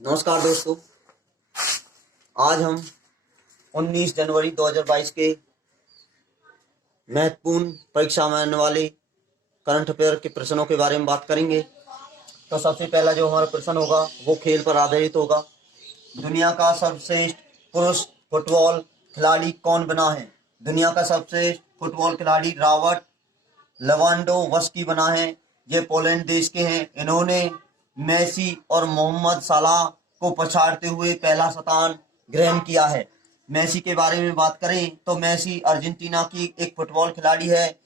नमस्कार दोस्तों। आज हम 19 जनवरी 2022 के महत्वपूर्ण परीक्षा में आने वाले करंट अफेयर के प्रश्नों के बारे में बात करेंगे। तो सबसे पहला जो हमारा प्रश्न होगा वो खेल पर आधारित होगा। दुनिया का सर्वश्रेष्ठ पुरुष फुटबॉल खिलाड़ी कौन बना है? दुनिया का सर्वश्रेष्ठ फुटबॉल खिलाड़ी रॉबर्ट लेवांडोव्स्की बना है। ये पोलैंड देश के हैं। इन्होंने मेसी और मोहम्मद सलाह को पछाड़ते हुए पहला स्थान ग्रहण किया है। मेसी के बारे में बात करें तो मेसी अर्जेंटीना की एक फुटबॉल खिलाड़ी है।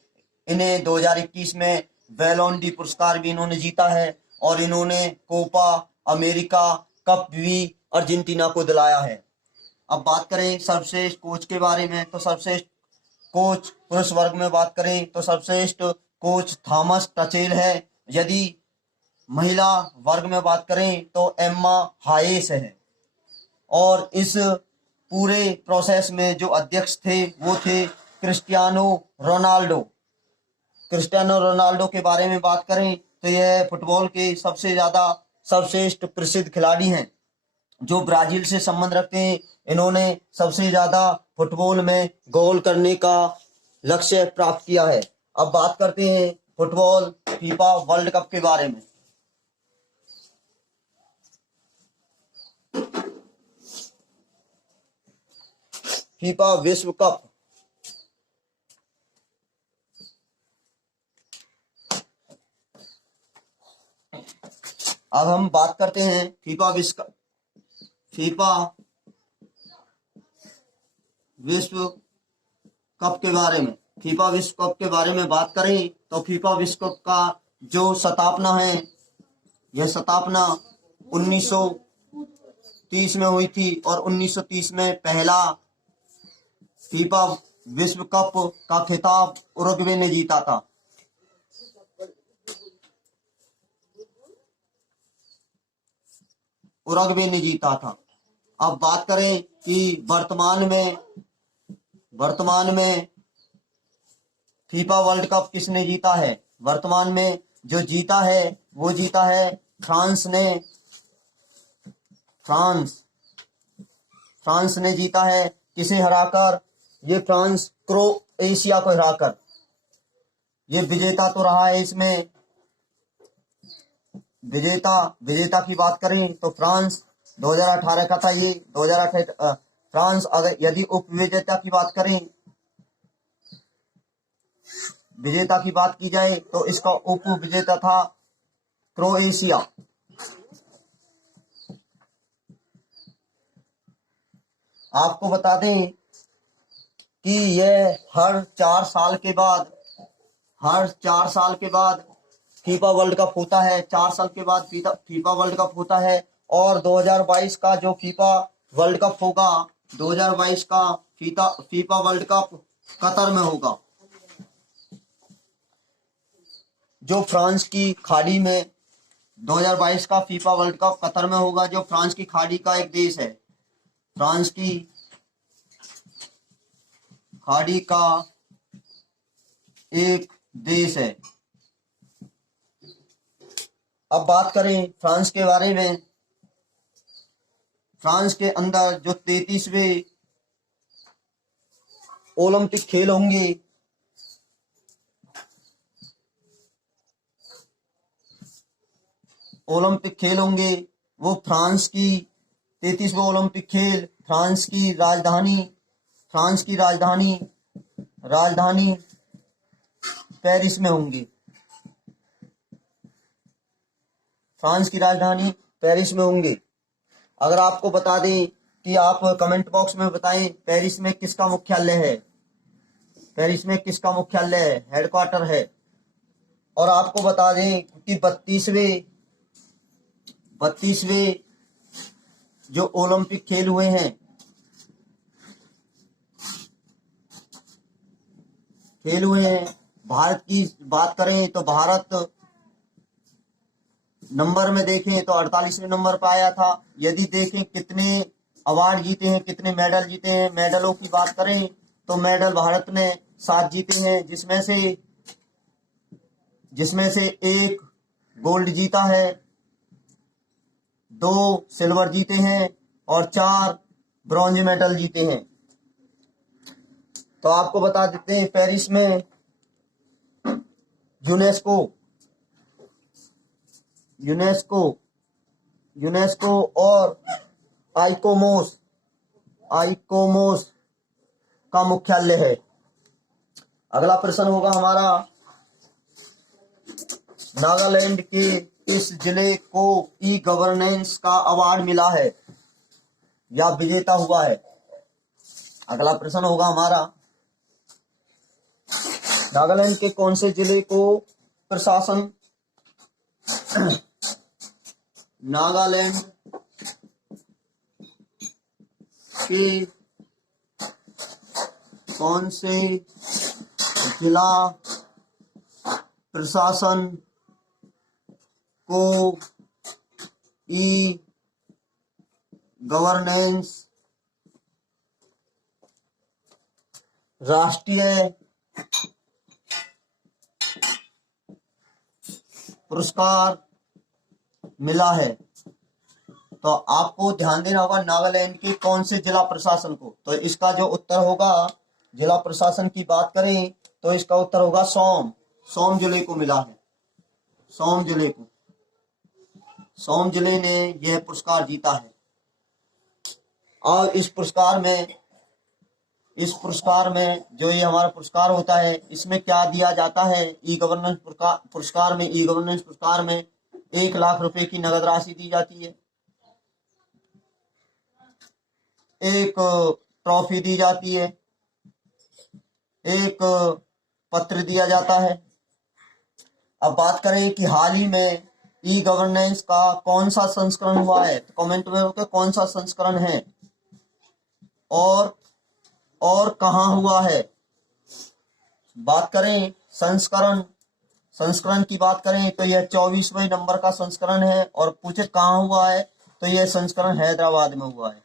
इन्हें 2021 में बैलोन डी पुरस्कार भी इन्होंने जीता है और इन्होंने कोपा अमेरिका कप भी अर्जेंटीना को दिलाया है। अब बात करें सर्वश्रेष्ठ कोच के बारे में तो सर्वश्रेष्ठ कोच पुरुष वर्ग में बात करें तो सर्वश्रेष्ठ कोच थॉमस टचेल है। यदि महिला वर्ग में बात करें तो एम्मा हायेस है। और इस पूरे प्रोसेस में जो अध्यक्ष थे वो थे क्रिस्टियानो रोनाल्डो। क्रिस्टियानो रोनाल्डो के बारे में बात करें तो यह फुटबॉल के सबसे ज्यादा सर्वश्रेष्ठ प्रसिद्ध खिलाड़ी हैं जो ब्राजील से संबंध रखते हैं। इन्होंने सबसे ज्यादा फुटबॉल में गोल करने का लक्ष्य प्राप्त किया है। अब बात करते हैं फुटबॉल फीफा वर्ल्ड कप के बारे में। फीफा विश्व कप अब हम बात करते हैं फीफा विश्व कप के बारे में। फीफा विश्व कप के बारे में बात करें तो फीफा विश्व कप का जो स्थापना है यह स्थापना 1930 में हुई थी और 1930 में पहला फीफा विश्व कप का खिताब उरुग्वे ने जीता था। उरुग्वे ने जीता था। अब बात करें कि वर्तमान में फीफा वर्ल्ड कप किसने जीता है? वर्तमान में जो जीता है वो जीता है फ्रांस ने। फ्रांस ने जीता है। किसे हराकर? ये फ्रांस क्रोएशिया को हराकर ये विजेता तो रहा है। इसमें विजेता की बात करें तो फ्रांस 2018 का था। ये 2018 फ्रांस। अगर यदि उपविजेता की बात करें, विजेता की बात की जाए तो इसका उप विजेता था क्रोएशिया। आपको बता दें कि यह हर 4 साल के बाद फीफा वर्ल्ड कप होता है। 4 साल के बाद फीफा वर्ल्ड कप होता है। और 2022 का जो फीफा वर्ल्ड कप होगा, 2022 का फीफा वर्ल्ड कप कतर में होगा, जो फ्रांस की खाड़ी में 2022 का फीफा वर्ल्ड कप कतर में होगा, जो फ्रांस की खाड़ी का एक देश है। फ्रांस की खाड़ी का एक देश है। अब बात करें फ्रांस के बारे में। फ्रांस के अंदर जो 33वें ओलंपिक खेल होंगे वो फ्रांस की 33वें ओलंपिक खेल फ्रांस की राजधानी पेरिस में होंगे। फ्रांस की राजधानी पेरिस में होंगे। अगर आपको बता दें कि आप कमेंट बॉक्स में बताएं पेरिस में किसका मुख्यालय है? पेरिस में किसका मुख्यालय है, हेडक्वार्टर है? और आपको बता दें कि 32वें जो ओलंपिक खेल हुए हैं, भारत की बात करें तो भारत नंबर में देखें तो 48वें नंबर पर आया था। यदि देखें कितने अवार्ड जीते हैं, कितने मेडल जीते हैं, मेडलों की बात करें तो मेडल भारत ने 7 जीते हैं, जिसमें से 1 गोल्ड जीता है, 2 सिल्वर जीते हैं और 4 ब्रॉन्ज मेडल जीते हैं। तो आपको बता देते हैं पेरिस में यूनेस्को और आइकोमोस का मुख्यालय है। अगला प्रश्न होगा हमारा, नागालैंड के इस जिले को ई गवर्नेंस का अवार्ड मिला है या विजेता हुआ है। अगला प्रश्न होगा हमारा, नागालैंड के कौन से जिले को प्रशासन नागालैंड के कौन से जिला प्रशासन को ई गवर्नेंस राष्ट्रीय पुरस्कार मिला है? तो आपको ध्यान देना होगा नागालैंड के कौन से जिला प्रशासन को। तो इसका जो उत्तर होगा, जिला प्रशासन की बात करें तो इसका उत्तर होगा सोम जिले को मिला है। सोम जिले ने यह पुरस्कार जीता है। और इस पुरस्कार में जो ये हमारा पुरस्कार होता है, इसमें क्या दिया जाता है? ई गवर्नेंस पुरस्कार में 1 लाख रुपए की नगद राशि दी जाती है, एक ट्रॉफी दी जाती है, एक पत्र दिया जाता है। अब बात करें कि हाल ही में ई गवर्नेंस का कौन सा संस्करण हुआ है, तो कमेंट में बताओ कौन सा संस्करण है और कहाँ हुआ है। बात करें संस्करण की बात करें तो यह 24वें नंबर का संस्करण है। और पूछे कहाँ हुआ है, तो यह संस्करण हैदराबाद में हुआ है।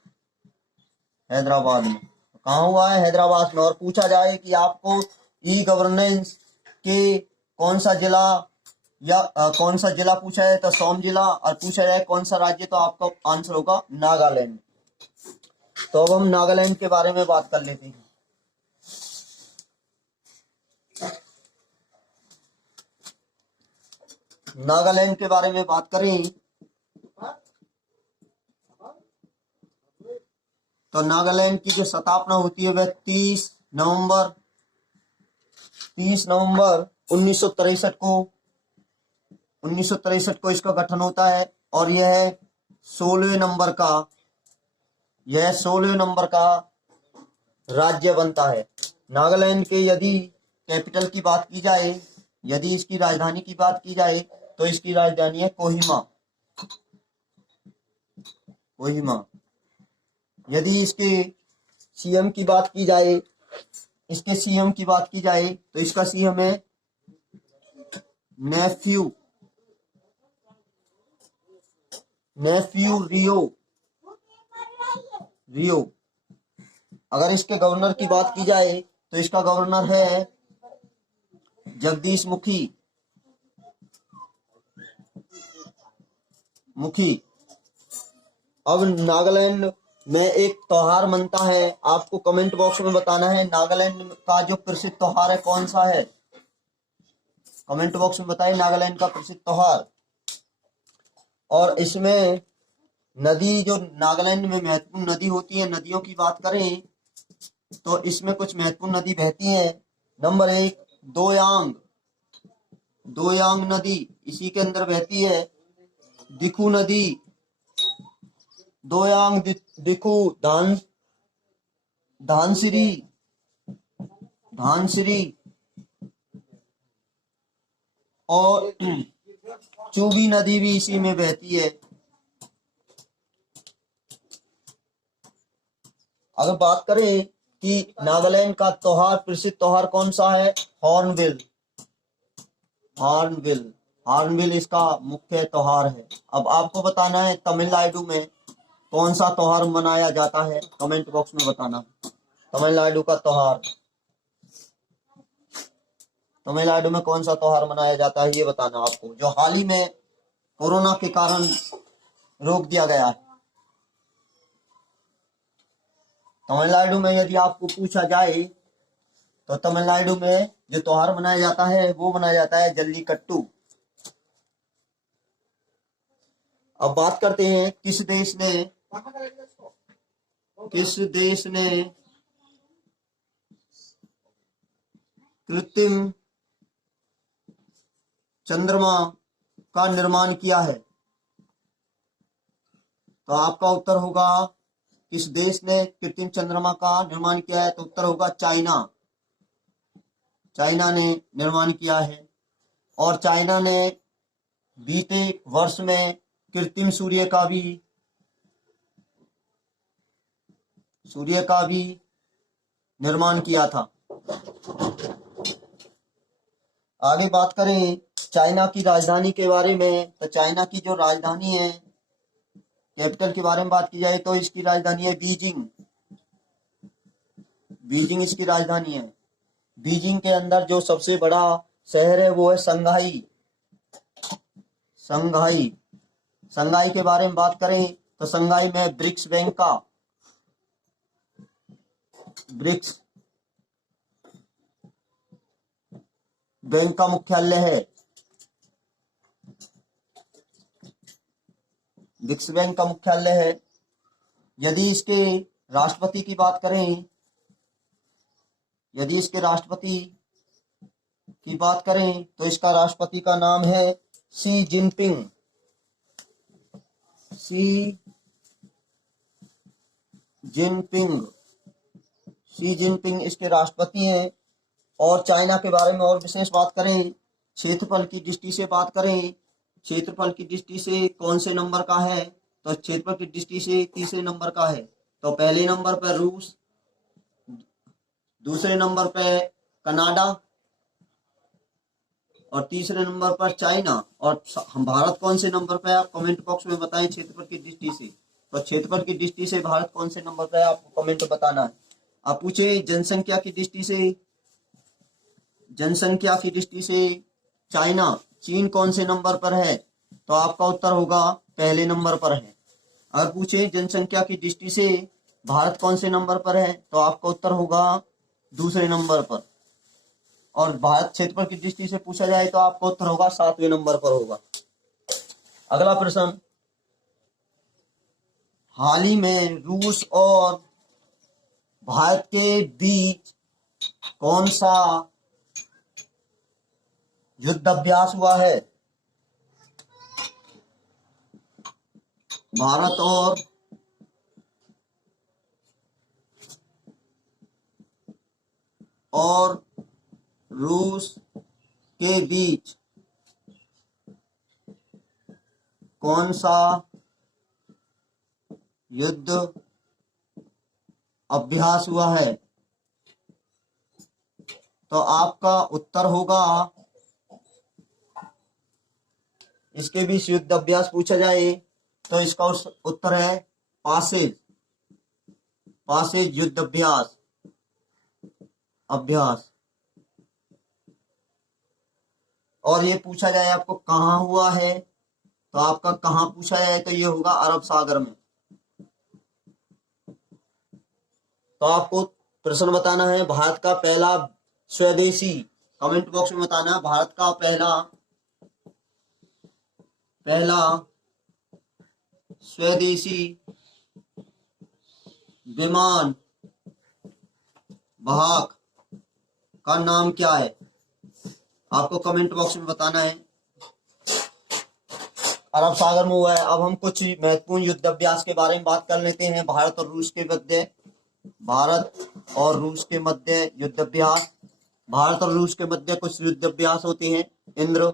कहाँ हुआ है? हैदराबाद में। और पूछा जाए कि आपको ई गवर्नेंस के कौन सा जिला पूछा है, तो सोम जिला। और पूछा जाए कौन सा राज्य, तो आपका आंसर होगा नागालैंड। तो अब हम नागालैंड के बारे में बात कर लेते हैं। नागालैंड के बारे में बात करें तो नागालैंड की जो स्थापना होती है वह 30 नवंबर 1963 को इसका गठन होता है। और यह 16वें नंबर का राज्य बनता है। नागालैंड के यदि कैपिटल की बात की जाए, यदि इसकी राजधानी की बात की जाए, तो इसकी राजधानी है कोहिमा। यदि इसके सीएम की बात की जाए, तो इसका सीएम है नेफ्यू रियो। अगर इसके गवर्नर की बात की जाए तो इसका गवर्नर है जगदीश मुखी। अब नागालैंड में एक त्योहार मनता है, आपको कमेंट बॉक्स में बताना है नागालैंड का जो प्रसिद्ध त्योहार है कौन सा है। कमेंट बॉक्स में बताइए नागालैंड का प्रसिद्ध त्योहार। और इसमें नदी, जो नागालैंड में महत्वपूर्ण नदी होती है, नदियों की बात करें तो इसमें कुछ महत्वपूर्ण नदी बहती हैं। नंबर 1 दोयांग नदी इसी के अंदर बहती है। दिखू नदी, दोयांग, दिखू, धानसिरी और चूगी नदी भी इसी में बहती है। अगर बात करें कि नागालैंड का प्रसिद्ध त्योहार कौन सा है, हॉर्नबिल इसका मुख्य त्योहार है। अब आपको बताना है तमिलनाडु में कौन सा त्योहार मनाया जाता है, कमेंट बॉक्स में बताना। तमिलनाडु में कौन सा त्योहार मनाया जाता है ये बताना आपको, जो हाल ही में कोरोना के कारण रोक दिया गया है। तमिलनाडु में यदि आपको पूछा जाए तो तमिलनाडु में जो त्योहार मनाया जाता है वो मनाया जाता है जल्लीकट्टू। अब बात करते हैं किस देश ने कृत्रिम चंद्रमा का निर्माण किया है। तो आपका उत्तर होगा किस देश ने कृत्रिम चंद्रमा का निर्माण किया है, तो उत्तर होगा चाइना। चाइना ने निर्माण किया है। और चाइना ने बीते वर्ष में कृत्रिम सूर्य का भी निर्माण किया था। आगे बात करें चाइना की राजधानी के बारे में, तो चाइना की जो राजधानी है, कैपिटल के बारे में बात की जाए तो इसकी राजधानी है बीजिंग। बीजिंग इसकी राजधानी है। बीजिंग के अंदर जो सबसे बड़ा शहर है वो है शंघाई। शंघाई के बारे में बात करें तो शंघाई में ब्रिक्स बैंक का मुख्यालय है। ब्रिक्स बैंक का मुख्यालय है। यदि इसके राष्ट्रपति की बात करें तो इसका राष्ट्रपति का नाम है शी जिनपिंग। शी जिनपिंग इसके राष्ट्रपति हैं। और चाइना के बारे में और विशेष बात करें, क्षेत्रफल की दृष्टि से बात करें, क्षेत्रफल की दृष्टि से कौन से नंबर का है, तो क्षेत्रफल की दृष्टि से तीसरे नंबर का है। तो पहले नंबर पर रूस, दूसरे नंबर पर कनाडा और तीसरे नंबर पर चाइना। और हम भारत कौन से नंबर पर है आप कमेंट बॉक्स में बताएं क्षेत्रफल की दृष्टि से। तो क्षेत्रफल की दृष्टि से भारत कौन से नंबर पर है आपको कमेंट बताना है। आप पूछे जनसंख्या की दृष्टि से चीन कौन से नंबर पर है, तो आपका उत्तर होगा पहले नंबर पर है। अगर पूछे जनसंख्या की दृष्टि से भारत कौन से नंबर पर है, तो आपका उत्तर होगा दूसरे नंबर पर। और भारत क्षेत्रफल की दृष्टि से पूछा जाए तो आपका उत्तर होगा 7वें नंबर पर होगा। अगला प्रश्न, हाल ही में रूस और भारत के बीच कौन सा युद्ध अभ्यास हुआ है? भारत और रूस के बीच कौन सा युद्ध अभ्यास हुआ है? तो आपका उत्तर होगा, इसके बीच युद्ध अभ्यास पूछा जाए तो इसका उत्तर है पासेज युद्ध अभ्यास। और ये पूछा जाए आपको कहाँ हुआ है, तो आपका कहाँ पूछा जाए तो ये होगा अरब सागर में। तो आपको प्रश्न बताना है भारत का पहला स्वदेशी, कमेंट बॉक्स में बताना है भारत का पहला स्वदेशी विमान वाहक का नाम क्या है, आपको कमेंट बॉक्स में बताना है। अरब सागर में हुआ है। अब हम कुछ महत्वपूर्ण युद्ध अभ्यास के बारे में बात कर लेते हैं। भारत और रूस के मध्य युद्ध अभ्यास। भारत और रूस के मध्य कुछ युद्ध अभ्यास होते हैं। इंद्र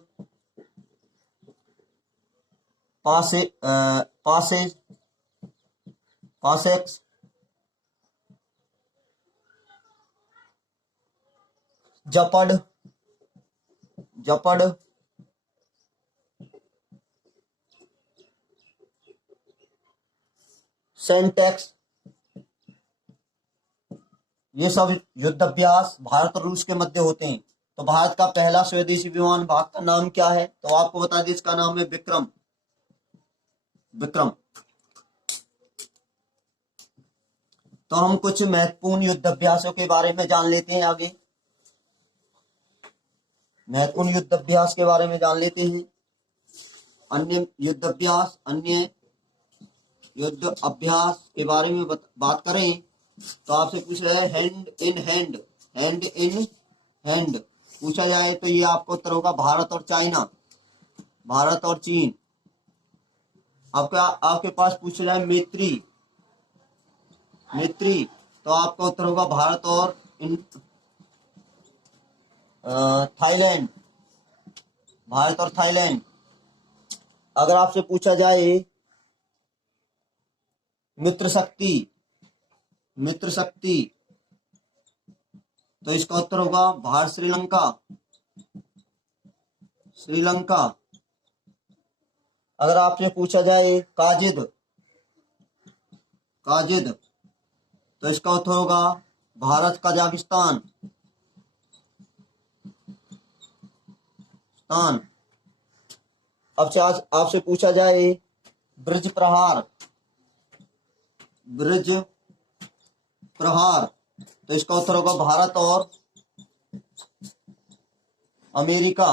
पासेक्स, जपड़, सेंटेक्स, ये सब युद्ध अभ्यास भारत और रूस के मध्य होते हैं। तो भारत का पहला स्वदेशी विमान वाहक का नाम क्या है, तो आपको बता दें इसका नाम है विक्रम। विक्रम। तो हम कुछ महत्वपूर्ण युद्ध अभ्यासों के बारे में जान लेते हैं आगे। महत्वपूर्ण युद्ध अभ्यास के बारे में जान लेते हैं। अन्य युद्ध अभ्यास के बारे में बात करें तो आपसे पूछ रहा है hand in hand. Hand in hand पूछा जाए तो ये आपका उत्तर होगा भारत और चाइना, भारत और चीन। आपके पास पूछा जाए मैत्री तो आपका उत्तर होगा भारत और थाईलैंड, भारत और थाईलैंड। अगर आपसे पूछा जाए मित्र शक्ति तो इसका उत्तर होगा भारत श्रीलंका। अगर आपसे पूछा जाए काजिद तो इसका उत्तर होगा भारत कजाकिस्तान। अब आपसे पूछा जाए ब्रिज प्रहार तो इसका उत्तर होगा भारत और अमेरिका।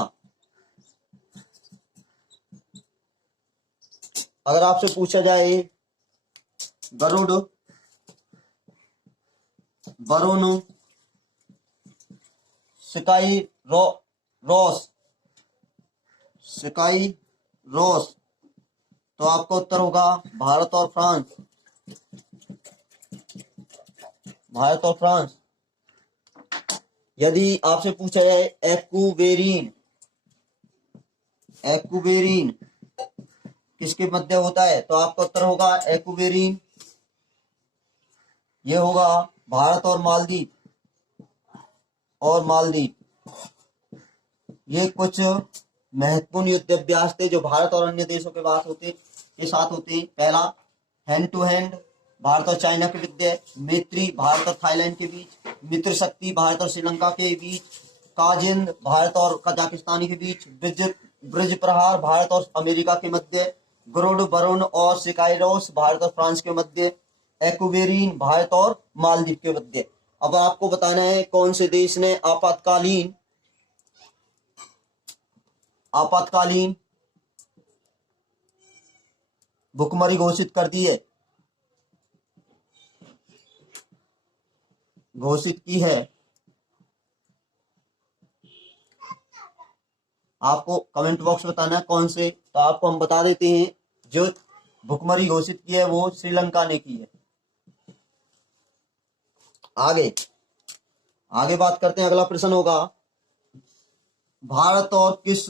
अगर आपसे पूछा जाए वरुण स्काई रोस तो आपका उत्तर होगा भारत और फ्रांस। यदि आपसे पूछा जाए एक्वेरिन किसके मध्य होता है तो आपका उत्तर होगा एक्वेरिन ये होगा भारत और मालदीव। ये कुछ महत्वपूर्ण युद्ध अभ्यास थे जो भारत और अन्य देशों के साथ होते हैं। पहला हैंड टू हैंड भारत और चाइना के बीच, मैत्री भारत और थाईलैंड के बीच, मित्र शक्ति भारत और श्रीलंका के बीच, काजिंद भारत और कजाकिस्तान के बीच, ब्रिज प्रहार भारत और अमेरिका के मध्य, गरुड़ वरुण और सिकाइरोस भारत और फ्रांस के मध्य, एक्वेरिन भारत और मालदीव के मध्य। अब आपको बताना है कौन से देश ने आपातकालीन भुखमरी घोषित की है। आपको कमेंट बॉक्स में बताना है कौन से, तो आपको हम बता देते हैं जो भुखमरी घोषित की है वो श्रीलंका ने की है। आगे बात करते हैं। अगला प्रश्न होगा भारत और किस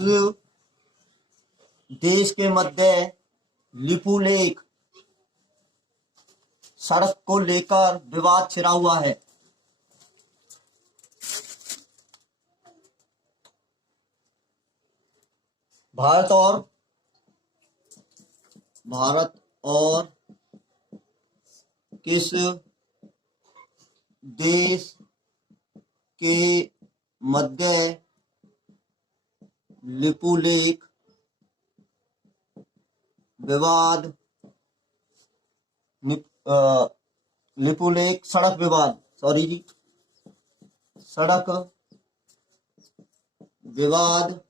देश के मध्य लिपुलेख सड़क को लेकर विवाद छिड़ा हुआ है। भारत और किस देश के मध्य लिपुलेख विवाद लिपुलेख सड़क विवाद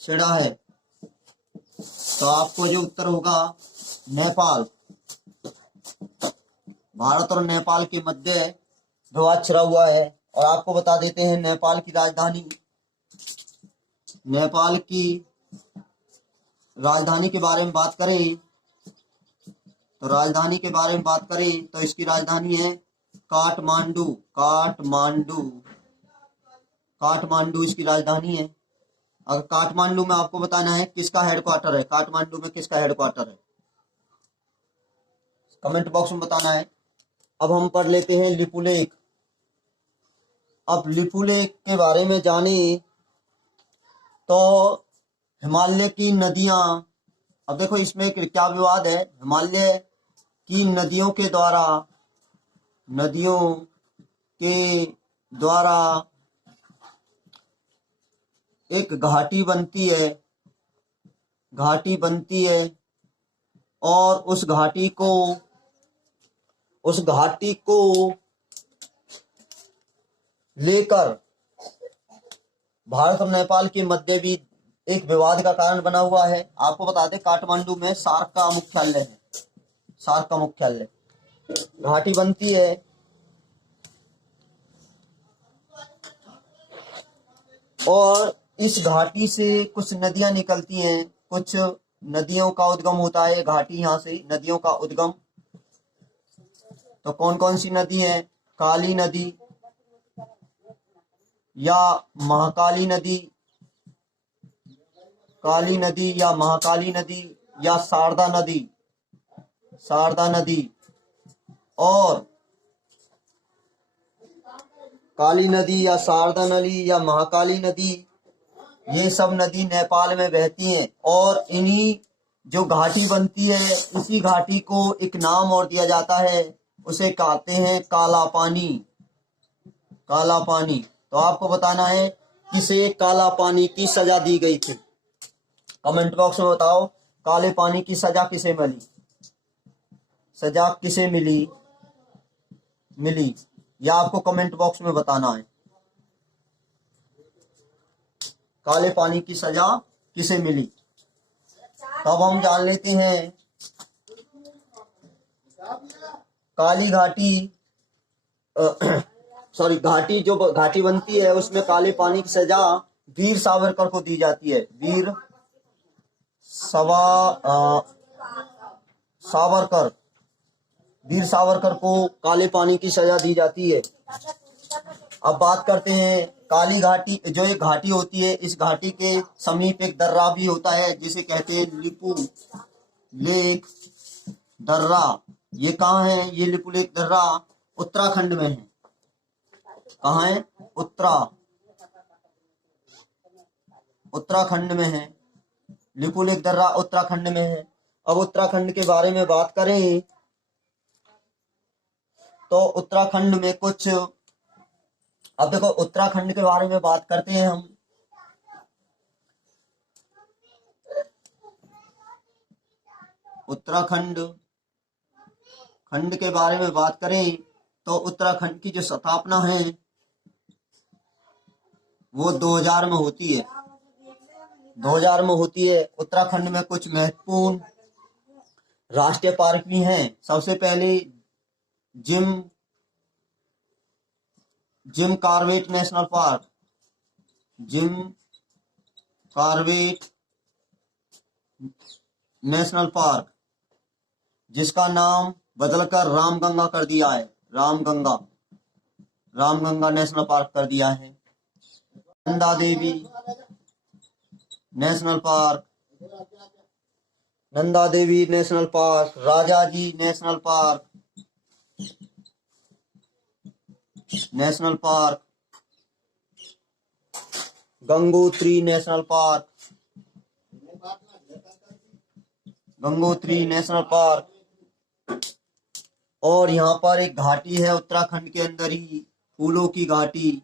छिड़ा है। तो आपको जो उत्तर होगा नेपाल, भारत और नेपाल के मध्य विवाद छिड़ा हुआ है। और आपको बता देते हैं नेपाल की राजधानी के बारे में बात करें तो इसकी राजधानी है काठमांडू इसकी राजधानी है। अगर काठमांडू में आपको बताना है किसका हेडक्वार्टर है, कमेंट बॉक्स में बताना है। अब हम पढ़ लेते हैं लिपुलेख। अब लिपुलेख के बारे में जाने तो हिमालय की नदियां, अब देखो इसमें क्या विवाद है। हिमालय की नदियों के द्वारा एक घाटी बनती है और उस घाटी को लेकर भारत और नेपाल के मध्य भी एक विवाद का कारण बना हुआ है। आपको बता दें, काठमांडू में सार्क का मुख्यालय है। सार्क का मुख्यालय घाटी बनती है और इस घाटी से कुछ नदियां निकलती हैं। कुछ नदियों का उद्गम होता है घाटी, यहाँ से नदियों का उद्गम। तो कौन कौन सी नदी है? काली नदी या महाकाली नदी, काली नदी या महाकाली नदी या शारदा नदी और काली नदी या शारदा नदी या महाकाली नदी, ये सब नदी नेपाल में बहती हैं। और इन्हीं जो घाटी बनती है, इसी घाटी को एक नाम और दिया जाता है, उसे कहते हैं काला पानी। काला पानी। तो आपको बताना है किसे काला पानी की सजा दी गई थी। कमेंट बॉक्स में बताओ, काले पानी की सजा किसे मिली? सजा किसे मिली या आपको कमेंट बॉक्स में बताना है। काले पानी की सजा किसे मिली? तब हम जान लेते हैं। काली घाटी सॉरी घाटी जो घाटी बनती है उसमें काले पानी की सजा वीर सावरकर को दी जाती है। वीर सावरकर को काले पानी की सजा दी जाती है। अब बात करते हैं काली घाटी। जो एक घाटी होती है, इस घाटी के समीप एक दर्रा भी होता है जिसे कहते हैं लिपू लेक दर्रा। ये कहाँ है? ये लिपू लेक दर्रा उत्तराखंड में है। कहाँ है? उत्तराखंड में है। लिपू लेक दर्रा उत्तराखंड में है। अब उत्तराखंड के बारे में बात करें तो उत्तराखंड में कुछ, अब देखो उत्तराखंड के बारे में बात करते हैं हम। उत्तराखंड के बारे में बात करें तो उत्तराखंड की जो स्थापना है वो 2000 में होती है। 2000 में होती है। उत्तराखंड में कुछ महत्वपूर्ण राष्ट्रीय पार्क भी हैं। सबसे पहले Jim Corbett national park. Jim Corbett national park, जिसका नाम बदलकर रामगंगा कर दिया है। रामगंगा नेशनल पार्क कर दिया है। Nanda Devi national park, Nanda Devi national park, Rajaji national park, Gangotri national park. और यहाँ पर एक घाटी है उत्तराखंड के अंदर ही, फूलों की घाटी।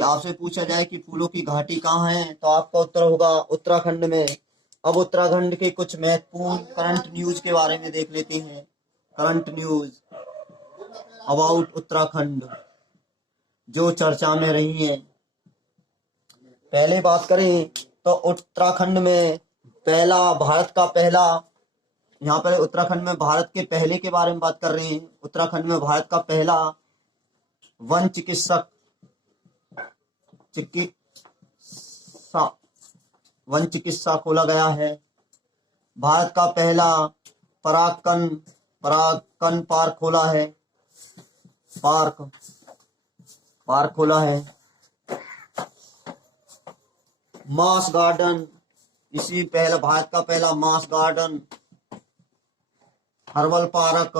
आपसे पूछा जाए कि फूलों की घाटी कहाँ है तो आपका उत्तर होगा उत्तराखंड में। अब उत्तराखंड के कुछ महत्वपूर्ण करंट न्यूज के बारे में देख लेते हैं। करंट न्यूज अबाउट उत्तराखंड जो चर्चा में रही है। पहले बात करें तो उत्तराखंड में भारत का पहला, यहाँ पर उत्तराखंड में भारत के पहले के बारे में बात कर रहे हैं। उत्तराखंड में भारत का पहला वन चिकित्सा खोला गया है। भारत का पहला परागकण पार्क खोला है। मास गार्डन, भारत का पहला मास गार्डन, हर्बल पार्क,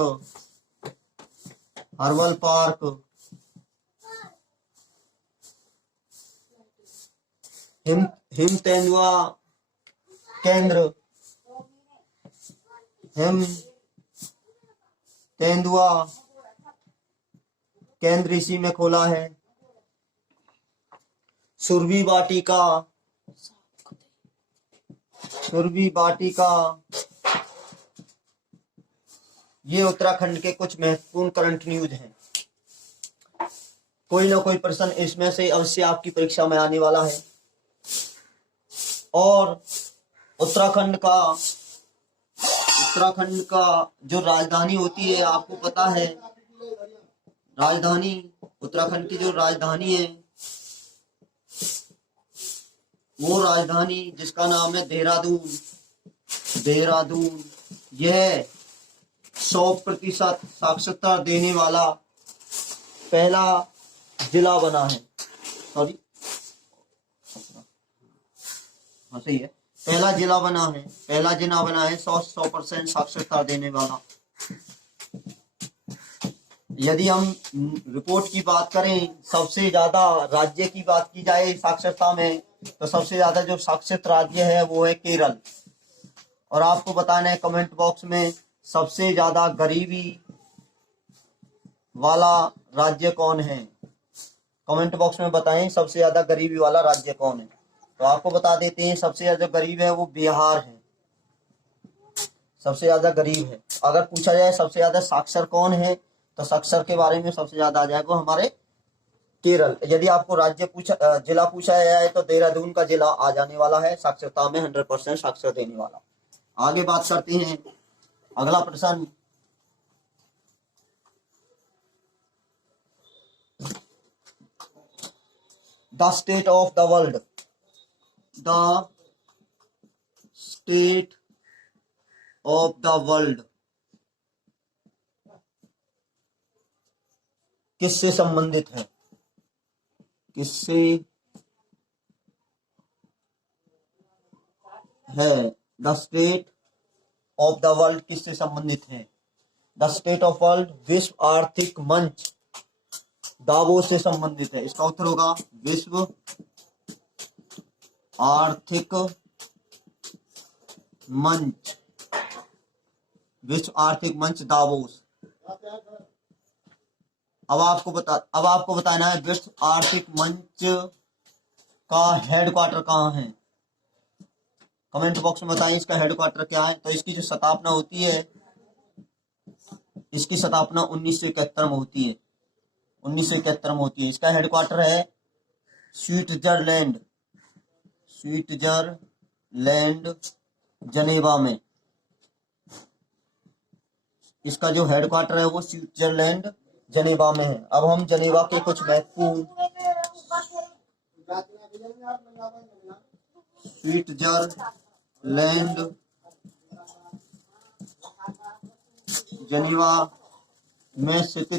हिम तेंदुआ केंद्र इसी में खोला है। सुरभि वाटिका सुरभि वाटिका, ये उत्तराखंड के कुछ महत्वपूर्ण करंट न्यूज हैं। कोई ना कोई प्रश्न इसमें से अवश्य आपकी परीक्षा में आने वाला है। और उत्तराखंड का जो राजधानी होती है, आपको पता है राजधानी, उत्तराखंड की जो राजधानी है वो राजधानी जिसका नाम है देहरादून। यह 100% साक्षरता देने वाला पहला जिला बना है। सॉरी, हाँ सही है, पहला जिला बना है 100% साक्षरता देने वाला। यदि हम रिपोर्ट की बात करें, सबसे ज्यादा राज्य की बात की जाए साक्षरता में, तो सबसे ज्यादा जो साक्षर राज्य है वो है केरल। और आपको बताना है कमेंट बॉक्स में सबसे ज्यादा गरीबी वाला राज्य कौन है। कमेंट बॉक्स में बताएं सबसे ज्यादा गरीबी वाला राज्य कौन है। तो आपको बता देते हैं सबसे ज्यादा गरीब है वो बिहार है, सबसे ज्यादा गरीब है। अगर पूछा जाए सबसे ज्यादा साक्षर कौन है, तो साक्षर के बारे में सबसे ज्यादा आ जाएगा हमारे केरल। यदि आपको जिला पूछा जाए तो देहरादून का जिला आ जाने वाला है साक्षरता में 100% साक्षर देने वाला। आगे बात करते हैं, अगला प्रश्न, the state of the world, the state of the world किससे संबंधित है? किससे है? The state of the world किससे संबंधित है? द स्टेट ऑफ वर्ल्ड विश्व आर्थिक मंच दावोस से संबंधित है। इसका उत्तर होगा विश्व आर्थिक मंच, विश्व आर्थिक मंच दावोस। अब आपको बताना है विश्व आर्थिक मंच का हेडक्वार्टर कहाँ है। कमेंट बॉक्स में बताइए इसका हेडक्वार्टर क्या है। तो इसकी जो स्थापना होती है, इसकी स्थापना 1971 में होती है, 1971 में होती है। इसका हेडक्वार्टर है स्विट्जरलैंड जनेवा में। इसका जो हेडक्वार्टर है वो स्विट्जरलैंड जनेवा में है। अब हम जनेवा के कुछ महत्वपूर्ण स्विट्जरलैंड जनेवा में स्थित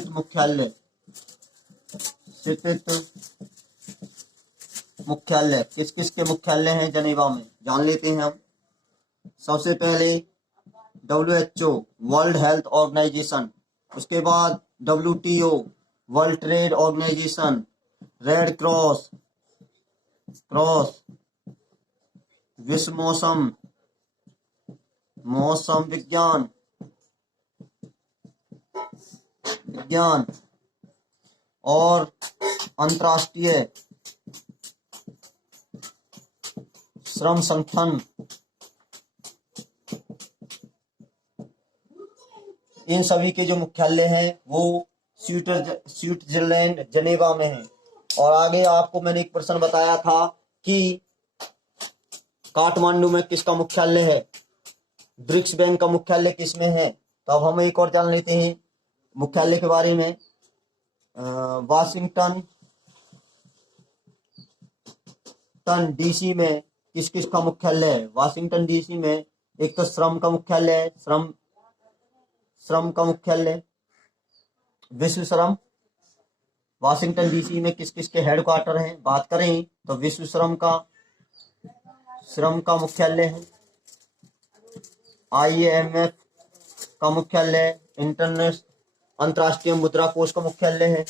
मुख्यालय किस किस के मुख्यालय हैं जनेवा में, जान लेते हैं हम। सबसे पहले WHO वर्ल्ड हेल्थ ऑर्गेनाइजेशन, उसके बाद WTO world trade organisation, red cross विश्व मौसम विज्ञान और अंतर्राष्ट्रीय श्रम संगठन। इन सभी के जो मुख्यालय हैं वो स्विट्जरलैंड जनेवा में है। और आगे आपको मैंने एक प्रश्न बताया था कि काठमांडू में किसका मुख्यालय है, ब्रिक्स बैंक का मुख्यालय किसमें है। तो अब हम एक और जान लेते हैं मुख्यालय के बारे में। वाशिंगटन DC में किस किस का मुख्यालय है। वाशिंगटन DC में एक तो श्रम का मुख्यालय है, श्रम का मुख्यालय विश्व श्रम। वाशिंगटन DC में किस किस के हेडक्वार्टर हैं, बात करें तो विश्व श्रम का मुख्यालय है, IMF का मुख्यालय, अंतर्राष्ट्रीय मुद्रा कोष का मुख्यालय है,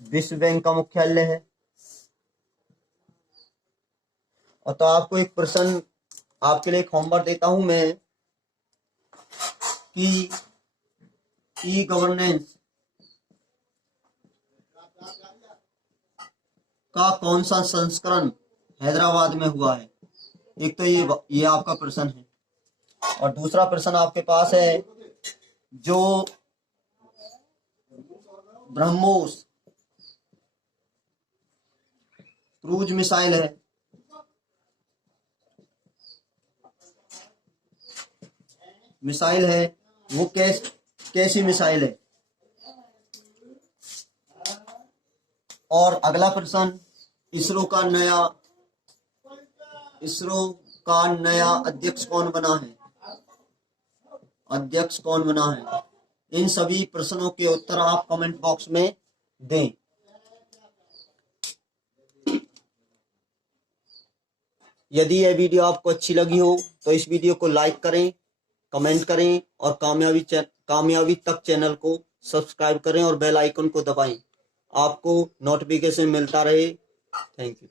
विश्व बैंक का मुख्यालय है। और तो आपको एक प्रश्न, आपके लिए एक होमवर्क देता हूं मैं कि ई गवर्नेंस का कौन सा संस्करण हैदराबाद में हुआ है। एक तो ये आपका प्रश्न है, और दूसरा प्रश्न आपके पास है जो ब्रह्मोस क्रूज मिसाइल है, वो कैसी मिसाइल है। और अगला प्रश्न, इसरो का नया अध्यक्ष कौन बना है। इन सभी प्रश्नों के उत्तर आप कमेंट बॉक्स में दें। यदि यह वीडियो आपको अच्छी लगी हो तो इस वीडियो को लाइक करें, कमेंट करें और कामयाबी तक चैनल को सब्सक्राइब करें और बेल आइकन को दबाएं, आपको नोटिफिकेशन मिलता रहे। Thank you.